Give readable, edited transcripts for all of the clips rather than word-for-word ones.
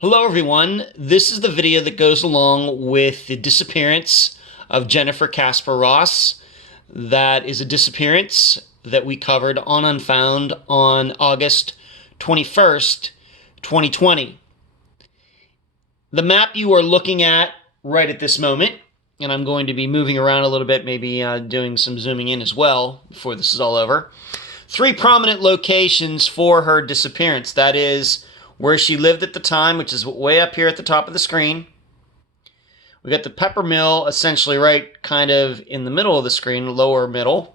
Hello everyone, this is the video that goes along with the disappearance of Jennifer Casper-Ross. That is a disappearance that we covered on Unfound on August 21st, 2020. The map you are looking at right at this moment, and I'm going to be moving around a little bit, maybe doing some zooming in as well before this is all over. 3 prominent locations for her disappearance. That is where she lived at the time, which is way up here at the top of the screen. We got the pepper mill essentially right kind of in the middle of the screen, lower middle.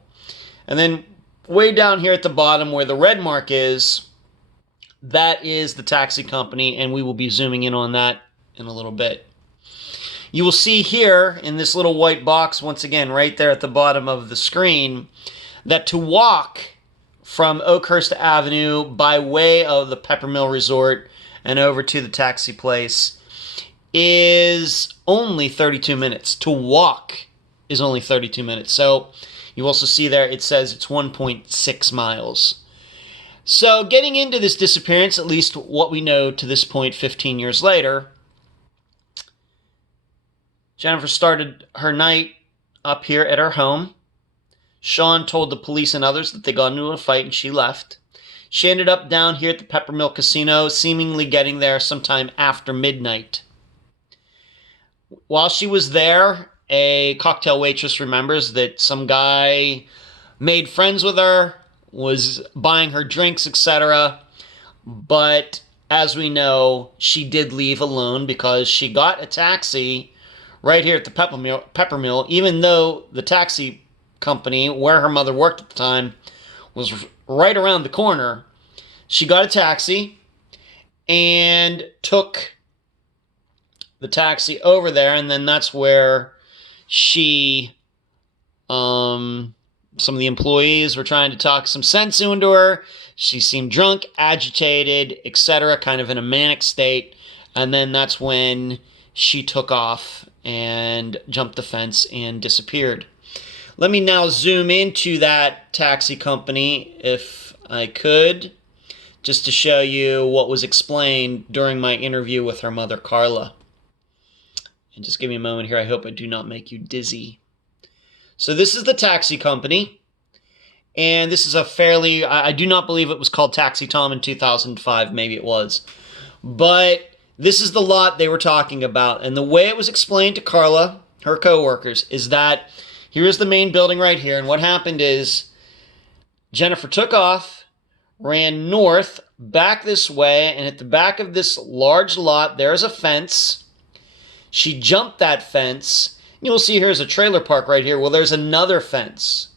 And then way down here at the bottom where the red mark is, that is the taxi company, and we will be zooming in on that in a little bit. You will see here in this little white box, once again, right there at the bottom of the screen, that to walk from Oakhurst Avenue by way of the Peppermill Resort and over to the taxi place is only 32 minutes. To walk is only 32 minutes. So you also see there it says it's 1.6 miles. So getting into this disappearance, at least what we know to this point 15 years later, Jennifer started her night up here at her home. Sean told the police and others that they got into a fight and she left. She ended up down here at the Peppermill Casino, seemingly getting there sometime after midnight. While she was there, a cocktail waitress remembers that some guy made friends with her, was buying her drinks, etc. But as we know, she did leave alone because she got a taxi right here at the Peppermill, even though the taxi company where her mother worked at the time was right around the corner. She got a taxi and took the taxi over there, and then that's where she some of the employees were trying to talk some sense into her. She seemed drunk, agitated, etc., kind of in a manic state, and then that's when she took off and jumped the fence and disappeared. Let me now zoom into that taxi company, if I could, just to show you what was explained during my interview with her mother, Carla. And just give me a moment here. I hope I do not make you dizzy. So this is the taxi company, and this is a fairly, I do not believe it was called Taxi Tom in 2005. Maybe it was. But this is the lot they were talking about. And the way it was explained to Carla, her co-workers, is that here's the main building right here, and what happened is Jennifer took off, ran north, back this way, and at the back of this large lot, there's a fence. She jumped that fence. You'll see here's a trailer park right here. Well, there's another fence.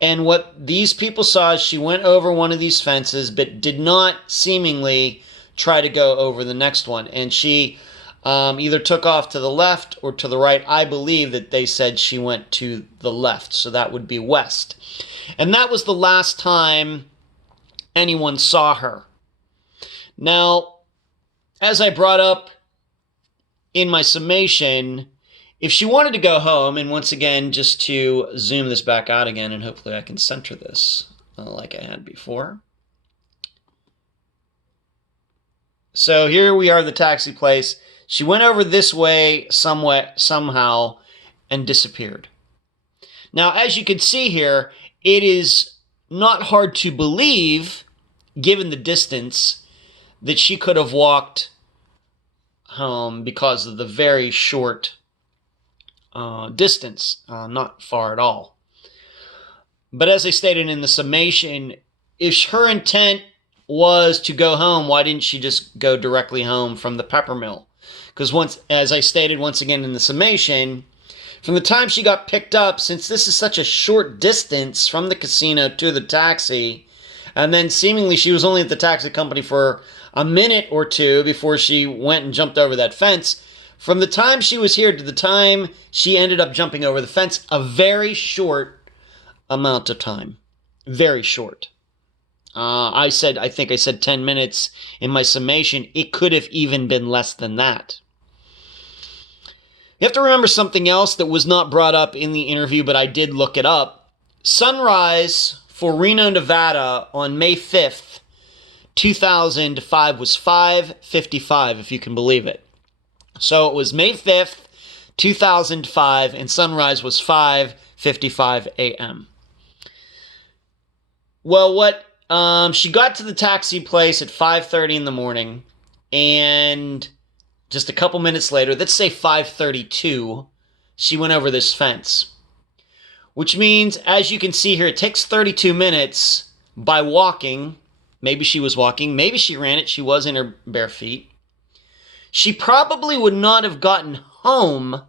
And what these people saw is she went over one of these fences, but did not seemingly try to go over the next one. And she either took off to the left or to the right. I believe that they said she went to the left, so that would be west. And that was the last time anyone saw her. Now, as I brought up in my summation, if she wanted to go home, and once again, just to zoom this back out again, and hopefully I can center this like I had before. So here we are, the taxi place. She went over this way somehow and disappeared. Now, as you can see here, it is not hard to believe, given the distance, that she could have walked home because of the very short distance, not far at all. But as I stated in the summation, if her intent was to go home, why didn't she just go directly home from the Peppermill? Because as I stated once again in the summation, from the time she got picked up, since this is such a short distance from the casino to the taxi, and then seemingly she was only at the taxi company for a minute or two before she went and jumped over that fence, from the time she was here to the time she ended up jumping over the fence, a very short amount of time. Very short. I think I said 10 minutes in my summation. It could have even been less than that. You have to remember something else that was not brought up in the interview, but I did look it up. Sunrise for Reno, Nevada on May 5th, 2005 was 5:55, if you can believe it. So it was May 5th, 2005, and sunrise was 5:55 a.m. Well, she got to the taxi place at 5:30 in the morning, and just a couple minutes later, let's say 5:32, she went over this fence. Which means, as you can see here, it takes 32 minutes by walking. Maybe she was walking. Maybe she ran it. She was in her bare feet. She probably would not have gotten home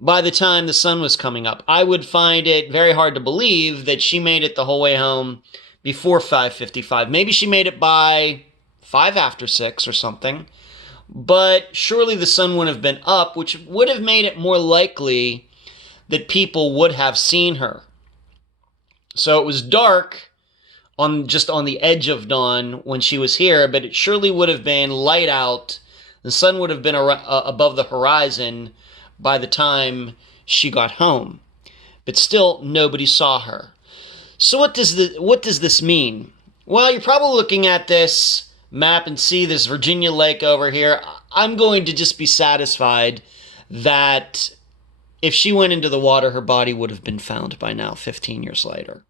by the time the sun was coming up. I would find it very hard to believe that she made it the whole way home before 5:55. Maybe she made it by 5 after 6 or something. But surely the sun wouldn't have been up, which would have made it more likely that people would have seen her. So it was dark just on the edge of dawn when she was here, but it surely would have been light out. The sun would have been above the horizon by the time she got home. But still, nobody saw her. So what does this mean? Well, you're probably looking at this map and see this Virginia lake over here. I'm going to just be satisfied that if she went into the water, her body would have been found by now, 15 years later.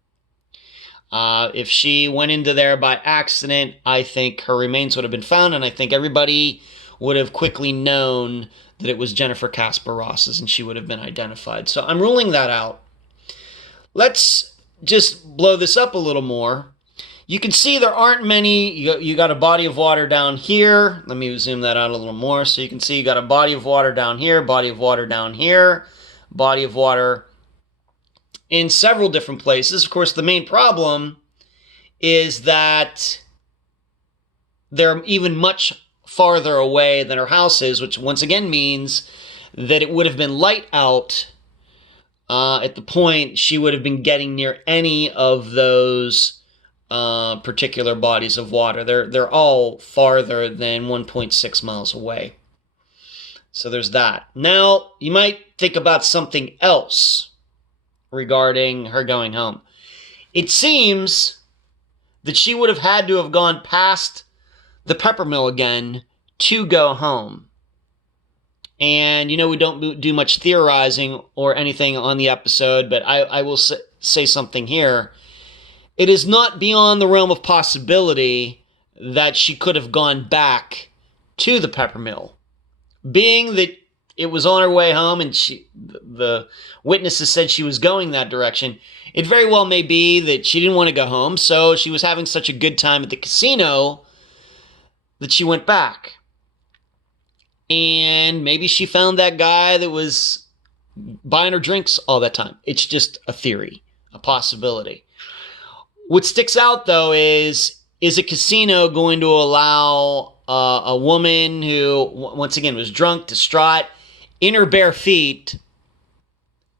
If she went into there by accident, I think her remains would have been found, and I think everybody would have quickly known that it was Jennifer Casper-Ross's, and she would have been identified. So I'm ruling that out. Let's just blow this up a little more. You can see there aren't many. You got a body of water down here. Let me zoom that out a little more so you can see you got a body of water down here, body of water down here, body of water in several different places. Of course, the main problem is that they're even much farther away than her house is, which once again means that it would have been light out at the point she would have been getting near any of those particular bodies of water. They're all farther than 1.6 miles away. So there's that. Now, you might think about something else regarding her going home. It seems that she would have had to have gone past the pepper mill again to go home. And, we don't do much theorizing or anything on the episode, but I will say something here. It is not beyond the realm of possibility that she could have gone back to the pepper mill. Being that it was on her way home and the witnesses said she was going that direction, it very well may be that she didn't want to go home, so she was having such a good time at the casino that she went back. And maybe she found that guy that was buying her drinks all that time. It's just a theory, a possibility. What sticks out, though, is a casino going to allow a woman who, once again, was drunk, distraught, in her bare feet,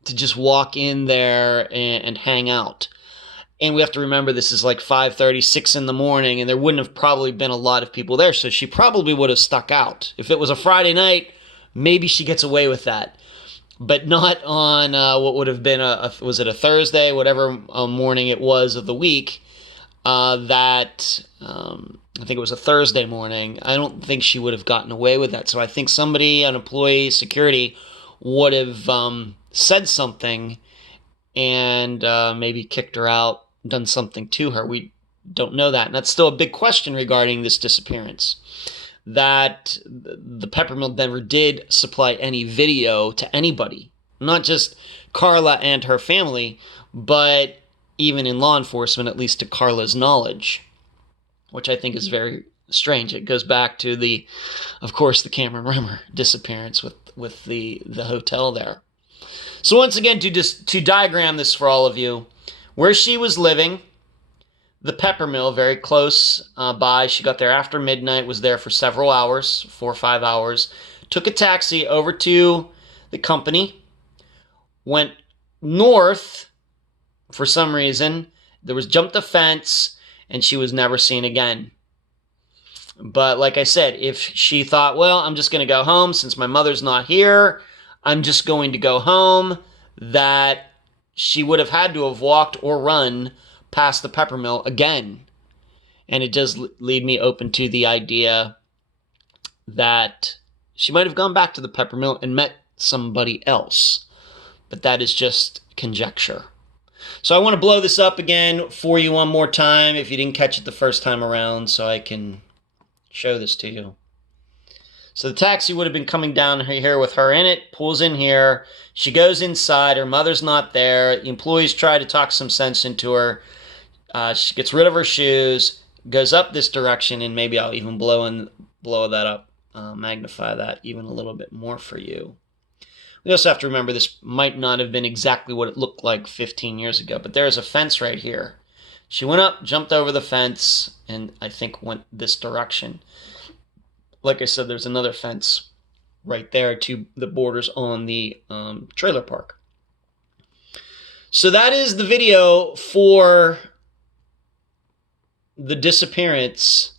to just walk in there and hang out? And we have to remember this is like 5:30, 6 in the morning, and there wouldn't have probably been a lot of people there, so she probably would have stuck out. If it was a Friday night, maybe she gets away with that. But not on what would have been was it a Thursday, whatever morning it was of the week, I think it was a Thursday morning. I don't think she would have gotten away with that. So I think somebody, an employee, security, would have said something and maybe kicked her out, done something to her. We don't know that. And that's still a big question regarding this disappearance. That the Peppermill never did supply any video to anybody. Not just Carla and her family, but even in law enforcement, at least to Carla's knowledge. Which I think is very strange. It goes back to of course, the Cameron Rimmer disappearance with the hotel there. So once again, to diagram this for all of you, where she was living, the Peppermill, very close by. She got there after midnight, was there for several hours, 4 or 5 hours, took a taxi over to the company, went north for some reason. Jumped a fence, and she was never seen again. But like I said, if she thought, well, I'm just going to go home since my mother's not here, I'm just going to go home, that she would have had to have walked or run past the Peppermill again. And it does lead me open to the idea that she might have gone back to the Peppermill and met somebody else. But that is just conjecture. So I want to blow this up again for you one more time if you didn't catch it the first time around, so I can show this to you. So the taxi would have been coming down here with her in it, pulls in here. She goes inside. Her mother's not there. The employees try to talk some sense into her. She gets rid of her shoes, goes up this direction, and maybe I'll even blow that up, magnify that even a little bit more for you. We also have to remember this might not have been exactly what it looked like 15 years ago, but there's a fence right here. She went up, jumped over the fence, and I think went this direction. Like I said, there's another fence right there to the borders on the trailer park. So that is the video for the disappearance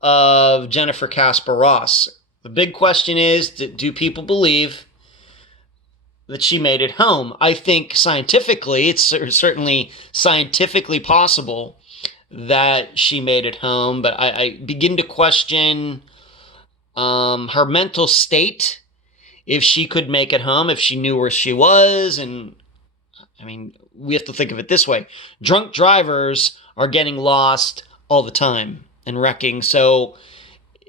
of Jennifer Casper-Ross. The big question is, do people believe that she made it home? I think scientifically, it's certainly scientifically possible that she made it home, but I begin to question her mental state, if she could make it home, if she knew where she was. And I mean, we have to think of it this way. Drunk drivers are getting lost all the time and wrecking. So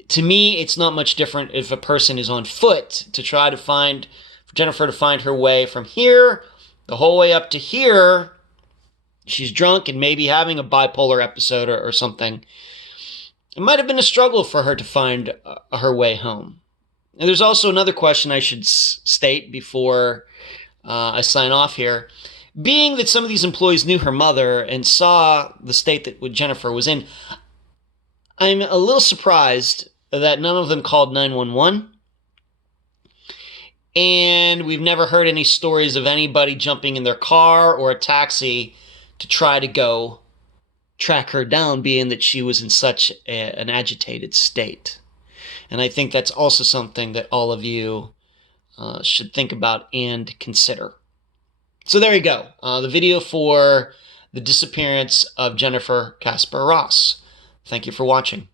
to me, it's not much different if a person is on foot to try to find, for Jennifer to find her way from here the whole way up to here. She's drunk and maybe having a bipolar episode or something. It might have been a struggle for her to find her way home. And there's also another question I should state before I sign off here. Being that some of these employees knew her mother and saw the state that Jennifer was in, I'm a little surprised that none of them called 911. And we've never heard any stories of anybody jumping in their car or a taxi to try to go track her down, being that she was in such an agitated state. And I think that's also something that all of you should think about and consider. So there you go. The video for the disappearance of Jennifer Casper-Ross. Thank you for watching.